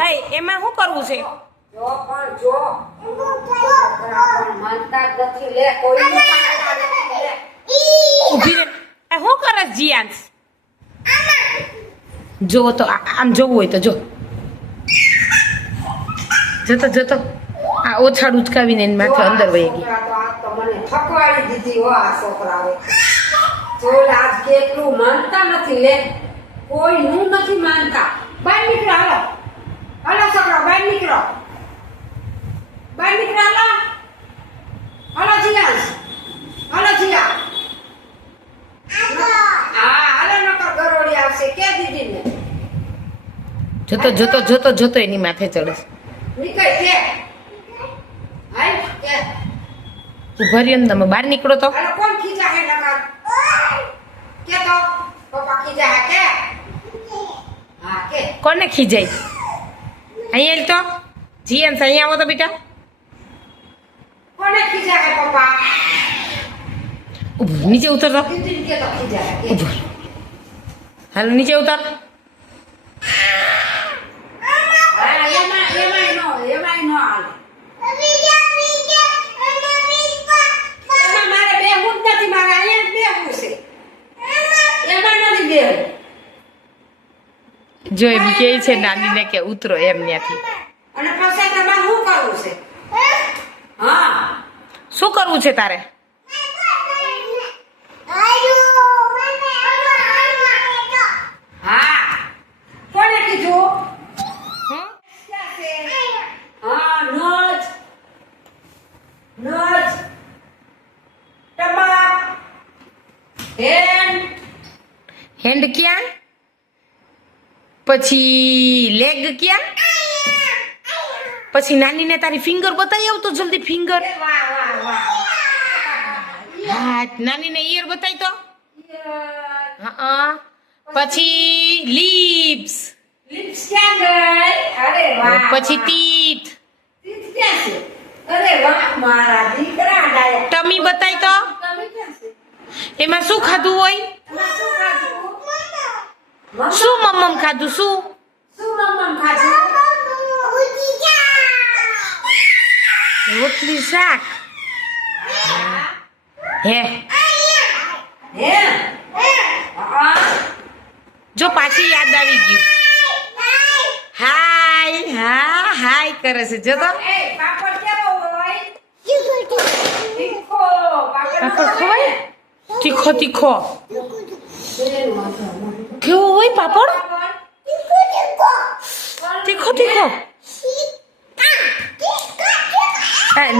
હે એમાં શું કરવું છે? જો પણ જો માનતા જ નથી લે કોઈ માનતા નથી લે ઊભી રે. આ શું કરસ જીયાંશ? જો તો આમ જોવું હોય તો જો. જતો જતો આ ઓછાડ ઉચકાવીને એની માથે અંદર વહી ગઈ. છોકરા તો આ તો મને થકવાડી દીધી હો આ છોકરાએ જો આજ કેટલું માનતા નથી લે કોઈ નું નથી માનતા બહાર નીકળો હાલો હાલો છોકરા બહાર નીકળો હાલો હાલો જીયાંશ હાલો જીયા હા હાલો નકર ગરોળી આવશે કે દીદીને જોતો જોતો જોતો જોતો એની માથે ચડે. નીકળ કે હાલ કે ઉભા રહ્યો ને તમે બહાર નીકળો તો. હાલો કોણ ખીજા હે નકર કે તો પપ્પા ખીજા હે કે હા કે કોને ખીજાય? અહીંયા તો જીયાંશ અહીંયા આવો તો બેટા. કોને ખીજા હે પપ્પા ઉભો નીચે ઉતરતો. દીદી કે તો ખીજા હે કે ઉભો હાલો નીચે ઉતર. હા એમાં નો હાલે એમાં મારે બેહવું જ નથી મારે અહીંયા જ બેહવું છે એમાં નથી બેહવું જો એમ કે છે નાનીને કે ઉતરો એમ ત્યાંથી. અને પછી તમારે શું કરવું છે હા શું કરવું છે તારે? હા કોને કીધું હમ? હા નોજ ટબાક હેન્ડ હેન્ડ ક્યાં? પછી લેગ ક્યાં? પછી નાનીને તારી ફિંગર બતાવી આવ તો જલ્દી ફિંગર. વાહ વાહ વાહ હા નાનીને ઈયર બતાવી તો. હા પછી લીપ્સ. લિપ્સ ક્યાં ગઈ અરે વાહ પછી ટીથ. ટીથ ક્યાં છે અરે વાહ મારા દીકરા ડાયા ટમી બતાવી તો. તમે ક્યાં છે એમાં શું ખાધું હોય? એમાં શું ખાધું શું મમ્મમ ખાધું? શું મમ્મમ ખાધું રોટલી શાક હે. હે હા જો પાછી યાદ આવી ગયું. હાય હા હાય કરે છે જો તો. એ પાપડ કેવો હોય તીખો પાપડ ખવાય? તીખો તીખો કેવો હોય પાપડ? તીખો તીખો.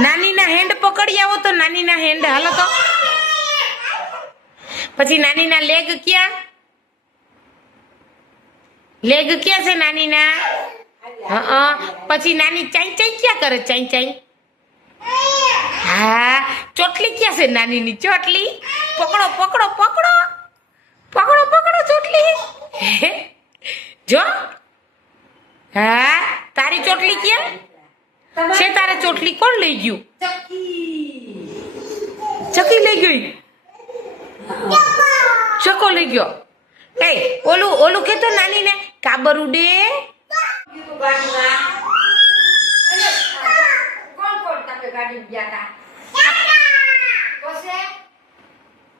નાનીના હેન્ડ પકડી આવો તો. નાનીના હેન્ડ હાલો તો. પછી નાનીના લેગ ક્યાં? લેગ ક્યાં છે નાનીના? હા પછી નાની ચાઈ ચાઈ ક્યાં કરે? ચાઈ ચાઈ. હા ચોટલી ક્યાં છે નાનીની? ચોટલી પકડો પકડો પકડો પકડો પકડો ચોટલી. જો હા તારી ચોટલી ક્યાં છે? તારે ચોટલી કોણ લઈ ગયું? ચકી લઈ ગઈ. ચકો લઈ ગયો. એ ઓલું કેતો નાનીને કાબર ઉડે.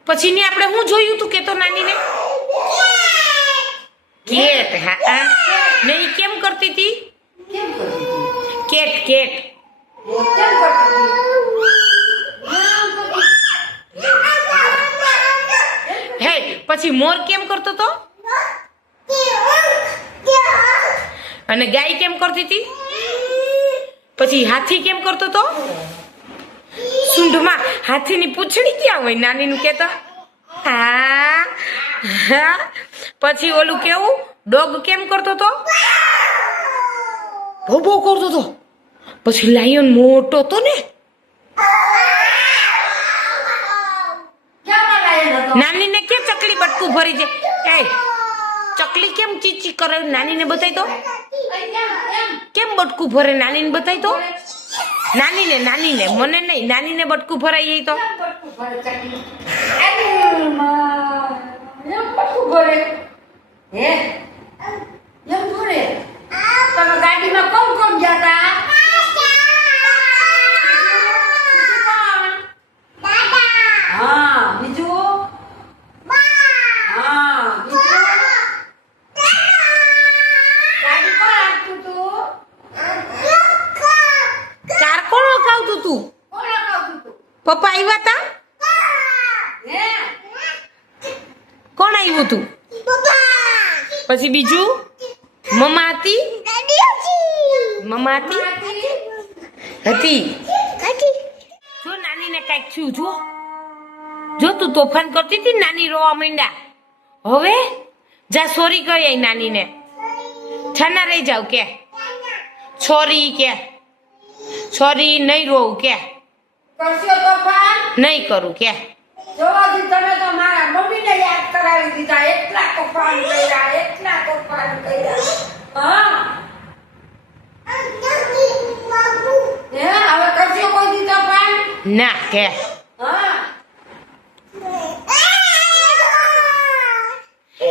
પછી ને આપણે શું જોયું તું કેતો નાનીને? કેટ. હા નહીં કેમ કરતી હતી? Cat cat. હે પછી મોર કેમ કરતો તો? અને ગાય કેમ કરતી હતી? પછી હાથી કેમ કરતો તો? સૂંઢમાં હાથીની પૂંછડી ક્યાં હોય? નાનીનું કેતો. હા હા પછી ઓલું કેવું ડોગ કેમ કરતો તો? ભોભો કરતો તો. પછી લાયન મોટો તો ને. નાનીને કે ચકલી બટકું ભરી છે. એ ચકલી કેમ ચીચી કરે? નાનીને બતાવી તો. કેમ બટકું ભરે? નાનીને બતાવી તો. નાનીને મને નહીં. નાનીને બટકું ભરાઈ તો. ગાડી આવ્યા તા હે કોણ આવ્યું તું પછી બીજું મમ્મા હતી મમ્મા હતી જો નાનીને કાંઈક થયું જો તું તોફાન કરતી હતી ને, નાની રોવા માંડ્યા. હવે જા સોરી કહી આઈ નાનીને. છાના રહી જાવ કે સોરી કે સોરી નહીં રોવું કે કરશો તોફાન નહીં કરું કે જોવાથી તમે તો મારા મમ્મીને યાદ કરાવી દીધા. એટલા તોફાન કર્યા, એટલા તોફાન કર્યા. હા હે હવે કરશો કોઈ દી તોફાન? ના કે હા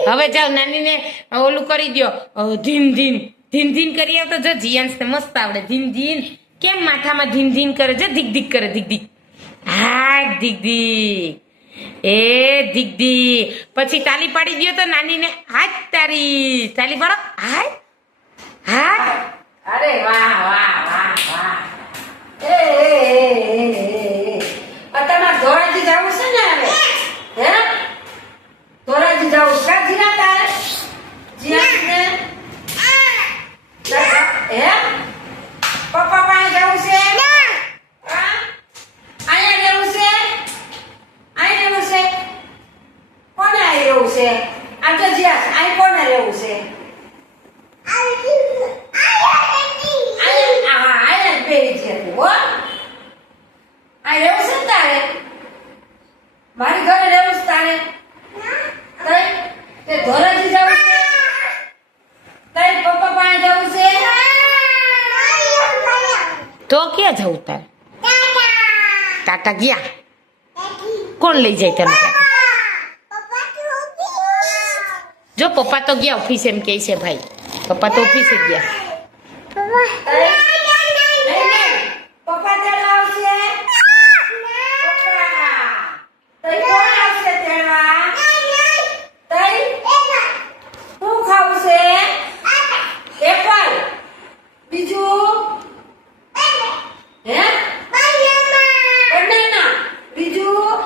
હવે જાવ નાનીને ઓલું કરી દ્યો. ધીન ધીન ધીન ધીન કરી આવ તો જો જીયાંશને મસ્ત આવડે. ધીન ધીન કેમ માથામાં ધીન ધીન કરે છે? ધીક ધીક કરે ધીક ધીક. હા ધીક ધીક એ ધીક ધીક. પછી તાલી પાડી દ્યો તો નાનીને. હાથ તારી તાલી પાડો. હાથ હાથ અરે વાહ વાહ વાહ વાહ. તમારે ધોરાજી જવું છે ને હવે? હે ધોરાજી જવું છે જીયા તારે? જીયાને હે પપ્પા પાસે જવું છે? હા? અહીંયા રહેવું છે? અહીં રહેવું છે? કોને અહીં રહેવું છે? આ તો જીયા અહીં કોને રહેવું છે? મારી ઘરે રહેવું છે તારે? તે ધોરાજી જવું છે? તારી પપ્પા પાસે જવું છે? તો ક્યાં જવું તારે? ટાટા ગયા. કોણ લઈ જાય તને ટાટા? જો પપ્પા તો ગયા ઓફિસ એમ કે છે ભાઈ. પપ્પા તો ઓફિસે ગયા. પપ્પા તેડવા આવશે? પપ્પા તઈ કોણ આવશે તેડવા? તઈ શું ખાવું છે? એપલ. બીજું હે બનાના. બીજું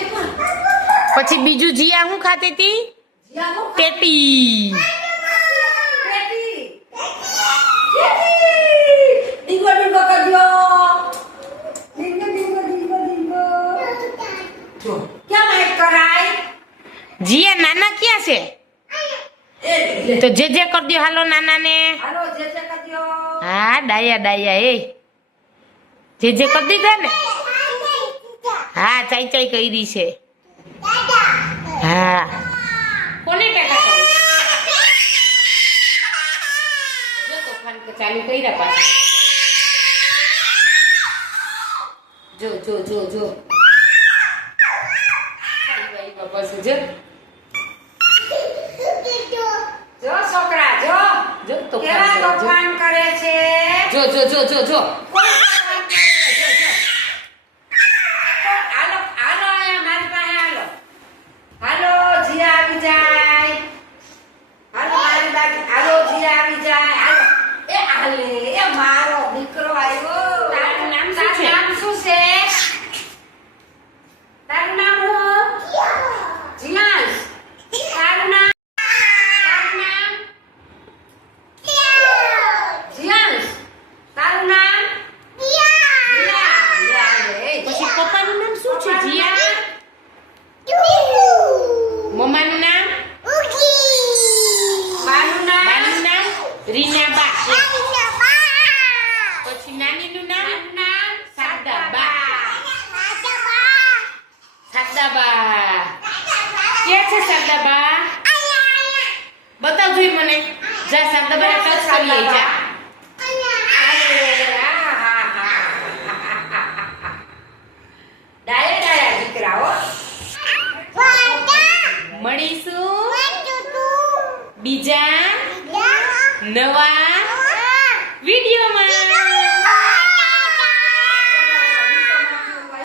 એપલ. પછી બીજું જીયા હું ખાતી હતી? જીયા હું ટેટી. બેટી. ડીંગો ડીંગો કરજો. ડીંગો ડીંગો ડીંગો ડીંગો. જો કેમ એક કરાય? જીયા નાના ક્યાં છે? તો જે કરી દો હાલો નાનાને. હાલો જે કરજો. હા ડાયા ડાયા એ જે કરી દીધા ને. હા ચાઈ ચાઈ કરી છે. હા કોને ટાટા કરો? જો તોફાન ચાલુ કર્યા પાછા. જો જો જો જો પાછું જો જો છોકરા જો જો કેવા તોફાન કરે છે. જો જો જો જો જો કોણ તોફાન કરે છે? જો જો. હાલો હાલો અહીંયા મારી પાસે હાલો. હાલો જીયા આવી જાય. હાલો મારી બાજુ. હાલો જીયા આવી જાય. હાલો એ હાલે એ મારો દીકરો આવ્યો. તારું નામ શું છે? તારું નામ શું છે? તારું નામ હું? જીયાંશ. તારું નામ? તારું નામ? જીયાંશ. તારું નામ? જીયા. પછી પપ્પાનું નામ શું છે? જીયા. મમ્માનું નામ? મારું નામ? બાનું નામ? રીનાબા. પછી નાનીનું નામ? મારું નામ? સાદાબા. સાદાબા. ક્યાં છે સાદાબા? બતાવ જોઈ મને. જા સાદાબાને ટચ કરી લઈ જા. ડાયા ડાયા દીકરાઓ. મળીશું બીજા નવા